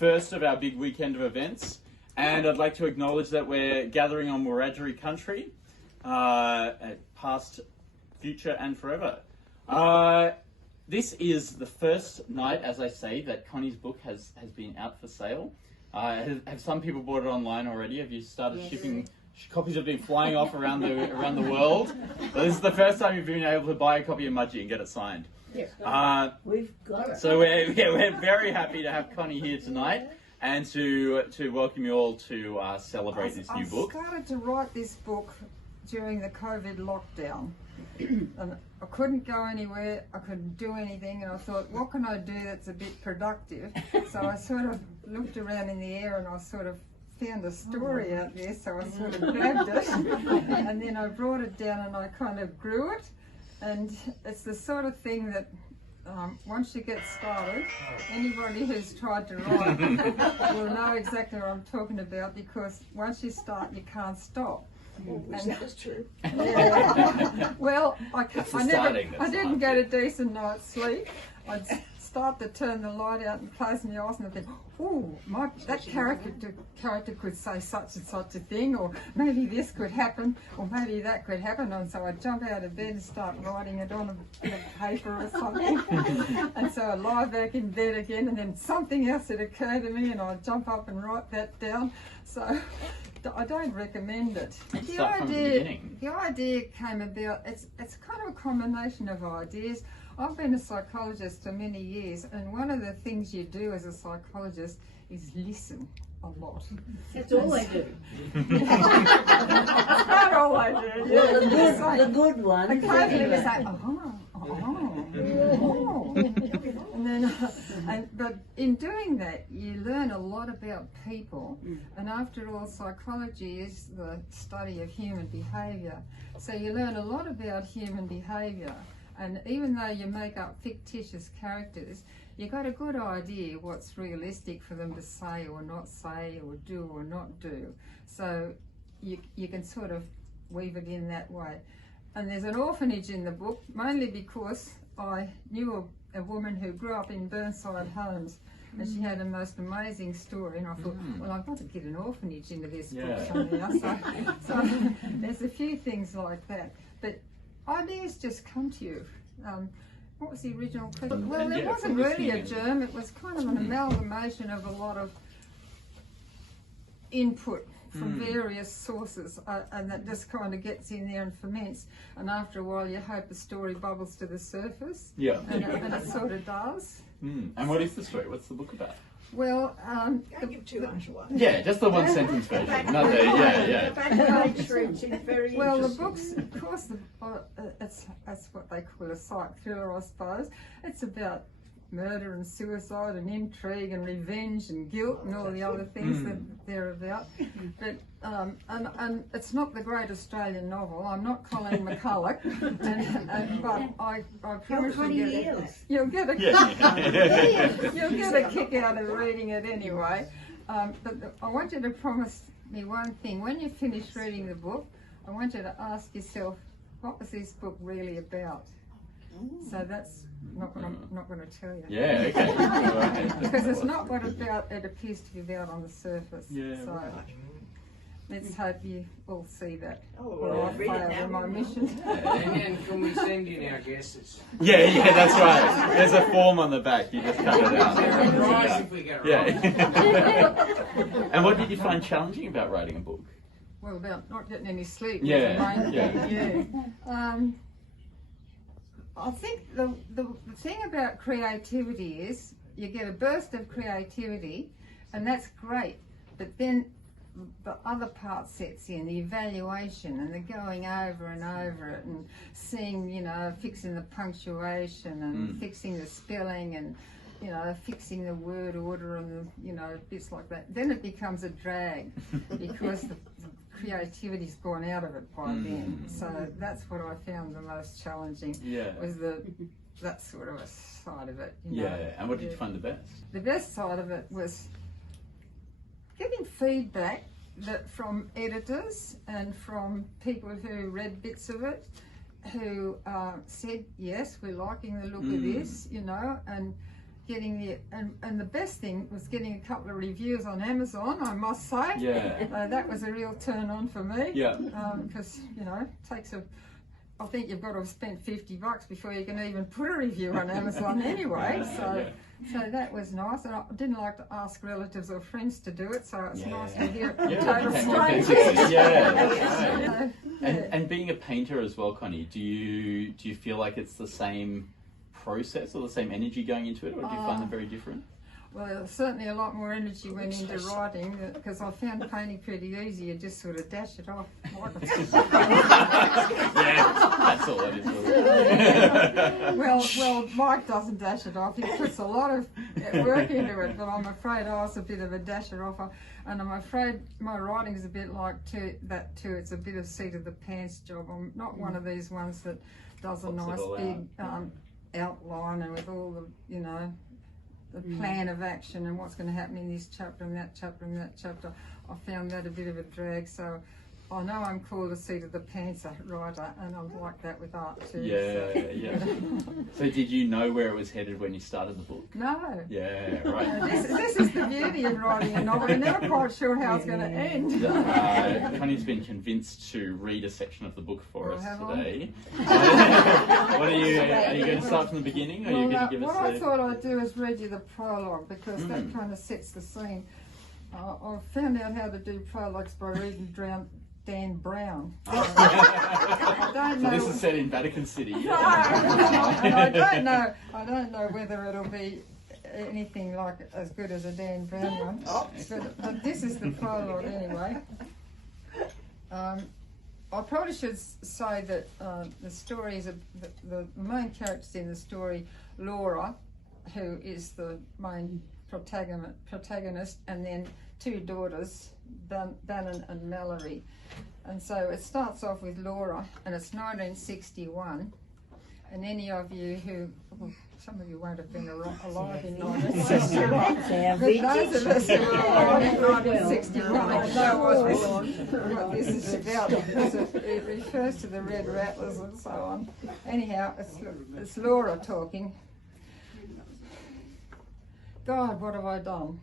first of our big weekend of events, and I'd like to acknowledge that we're gathering on Wiradjuri country, past, future, and forever. This is the first night, as I say, that Connie's book has been out for sale. Have some people bought it online already? Have you started shipping? Copies have been flying off around the world. So this is the first time you've been able to buy a copy of Mudgee and get it signed. Yes, we've got it. So we're very happy to have Connie here tonight and to welcome you all to celebrate this new book. I started to write this book during the COVID lockdown. And I couldn't go anywhere, I couldn't do anything, and I thought, what can I do that's a bit productive? So I sort of looked around in the air and I sort of found a story out there, so I sort of grabbed it and then I brought it down and I kind of grew it, and it's the sort of thing that once you get started, anybody who's tried to write will know exactly what I'm talking about, because once you start you can't stop. That was true. Yeah. Well, I didn't get a decent night's sleep. I'd start to turn the light out and close my eyes and I'd think, oh, that character could say such and such a thing, or maybe this could happen, or maybe that could happen. And so I'd jump out of bed and start writing it on a paper or something. And so I'd lie back in bed again, and then something else would occur to me and I'd jump up and write that down. So I don't recommend it. The idea came about, it's kind of a combination of ideas. I've been a psychologist for many years, and one of the things you do as a psychologist is listen a lot. That's all I do. It's not all I do. Well, the good one. Occasionally you say, and then, but in doing that, you learn a lot about people. And after all, psychology is the study of human behaviour. So you learn a lot about human behaviour. And even though you make up fictitious characters, you got a good idea what's realistic for them to say or not say, or do or not do. So you can sort of weave it in that way. And there's an orphanage in the book, mainly because I knew a woman who grew up in Burnside homes, and she had a most amazing story, and I thought, well, I've got to get an orphanage into this book somehow. So there's a few things like that. But ideas just come to you. What was the original question? Well, it wasn't really a germ, it was kind of an amalgamation of a lot of input from various sources, and that just kind of gets in there and ferments, and after a while you hope the story bubbles to the surface. And it sort of does. And what is the story? What's the book about? Well, Don't give too much away. Yeah, just the one sentence version. Well, the book's, of course, that's what they call a psych thriller, I suppose. It's about murder and suicide and intrigue and revenge and guilt and all the other things that they're about. But and it's not the great Australian novel. I'm not Colleen McCulloch, but I promise you'll get a kick out of reading it anyway. But I want you to promise me one thing: when you finish reading the book, I want you to ask yourself, what was this book really about? So that's not what I'm not going to tell you. Yeah, okay. Because it's not what it appears to be about on the surface. So let's hope you all see that. Or I failed in my mission. And can we send in our guesses? Yeah, that's right. There's a form on the back. You just cut it out. Surprise if we get it right. And what did you find challenging about writing a book? Well, about not getting any sleep. I think the thing about creativity is you get a burst of creativity, and that's great, but then the other part sets in, the evaluation and the going over and over it and seeing, fixing the punctuation and fixing the spelling and, fixing the word order and, bits like that. Then it becomes a drag because the creativity's gone out of it by then. So that's what I found the most challenging, was that sort of a side of it. And what did you find the best? The best side of it was getting feedback from editors and from people who read bits of it, who said, yes, we're liking the look of this, and getting and the best thing was getting a couple of reviews on Amazon, I must say. Yeah. That was a real turn on for me. Yeah. Because, you know, it takes I think you've got to have spent $50 before you can even put a review on Amazon anyway. So that was nice. And I didn't like to ask relatives or friends to do it, so it's nice to hear it from total strangers. Yeah. And being a painter as well, Connie, do you feel like it's the same process or the same energy going into it, or do you find them very different? Well, certainly a lot more energy went into writing, because I found painting pretty easy. You just sort of dash it off. Yeah, that's all it is. Well, Mike doesn't dash it off. He puts a lot of work into it, but I'm afraid I was a bit of a dasher off. And I'm afraid my writing is a bit like that too. It's a bit of seat of the pants job. I'm not one of these ones that does a nice big outline and with all the, you know, the plan of action and what's going to happen in this chapter and that chapter and that chapter. I found that a bit of a drag, so I know I'm called a seat of the pants writer, and I'm like that with art too. Yeah. So did you know where it was headed when you started the book? No. Yeah, right. This is the beauty of writing a novel. You're never quite sure how it's going to end. Connie's been convinced to read a section of the book for us today. What are you going to start from the beginning, or are you going to give us I thought I'd do is read you the prologue, because that kind of sets the scene. I found out how to do prologues by reading Dan Brown. I don't know. So this is set in Vatican City. And I don't know whether it'll be anything like as good as a Dan Brown one. But this is the prologue anyway. I probably should say that the story is the main characters in the story, Laura, who is the main protagonist, and then two daughters, Bannon and Mallory. And so it starts off with Laura, and it's 1961. And any of you who, well, some of you won't have been alive in 1961, but those of us who were alive in 1961 know what this is about, because it refers to the Red Rattlers and so on. Anyhow, it's Laura talking. God, what have I done?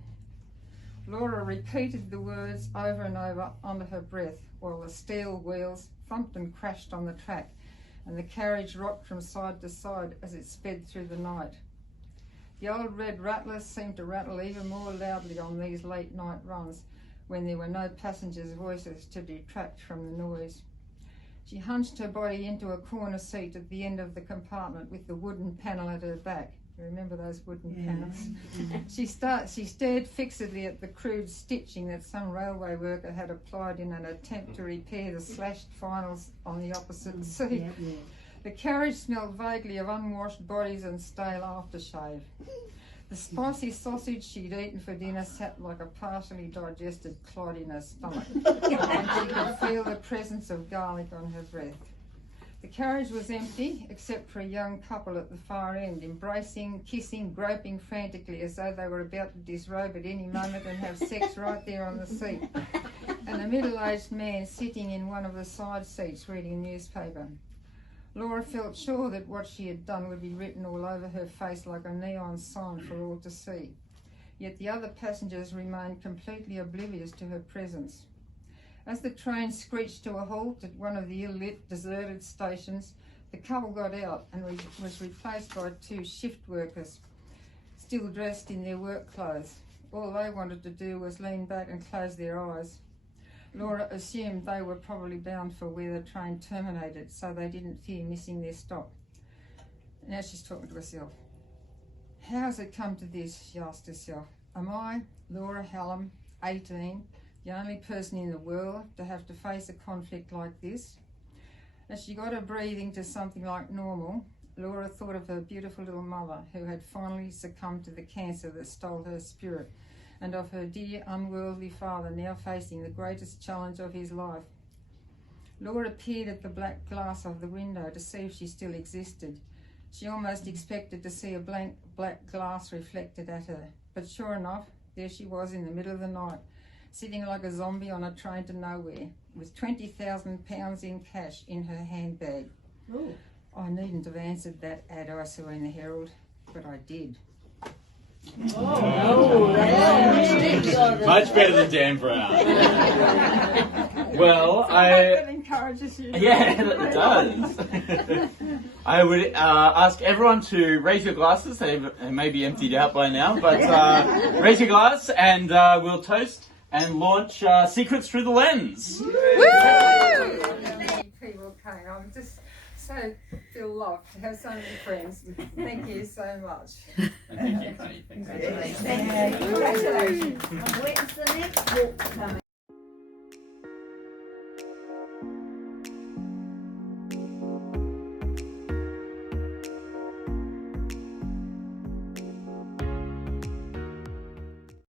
Laura repeated the words over and over under her breath, while the steel wheels thumped and crashed on the track, and the carriage rocked from side to side as it sped through the night. The old red rattlers seemed to rattle even more loudly on these late night runs, when there were no passengers' voices to detract from the noise. She hunched her body into a corner seat at the end of the compartment with the wooden panel at her back. Remember those wooden panels? She stared fixedly at the crude stitching that some railway worker had applied in an attempt to repair the slashed finals on the opposite seat. The carriage smelled vaguely of unwashed bodies and stale aftershave. The spicy sausage she'd eaten for dinner sat like a partially digested clod in her stomach, and she could feel the presence of garlic on her breath. The carriage was empty, except for a young couple at the far end, embracing, kissing, groping frantically as though they were about to disrobe at any moment and have sex right there on the seat, and a middle-aged man sitting in one of the side seats reading a newspaper. Laura felt sure that what she had done would be written all over her face like a neon sign for all to see. Yet the other passengers remained completely oblivious to her presence. As the train screeched to a halt at one of the ill-lit, deserted stations, the couple got out and was replaced by two shift workers, still dressed in their work clothes. All they wanted to do was lean back and close their eyes. Laura assumed they were probably bound for where the train terminated, so they didn't fear missing their stop. Now she's talking to herself. How has it come to this, she asked herself. Am I, Laura Hallam, 18, the only person in the world to have to face a conflict like this? As she got her breathing to something like normal, Laura thought of her beautiful little mother, who had finally succumbed to the cancer that stole her spirit, and of her dear unworldly father now facing the greatest challenge of his life. Laura peered at the black glass of the window to see if she still existed. She almost expected to see a blank black glass reflected at her, but sure enough, there she was in the middle of the night, sitting like a zombie on a train to nowhere, with £20,000 in cash in her handbag. Ooh. I needn't have answered that ad I saw in the Herald, but I did. Oh, Much better than Dan Brown. Well, That encourages you. yeah, it does. I would ask everyone to raise your glasses. They may be emptied out by now, but raise your glass and we'll toast and launch Secrets Through the Lens. People came. I'm just so feel loved to have so many friends. Thank you so much. Thank you, Connie. Thanks. Congratulations. When's the next book coming?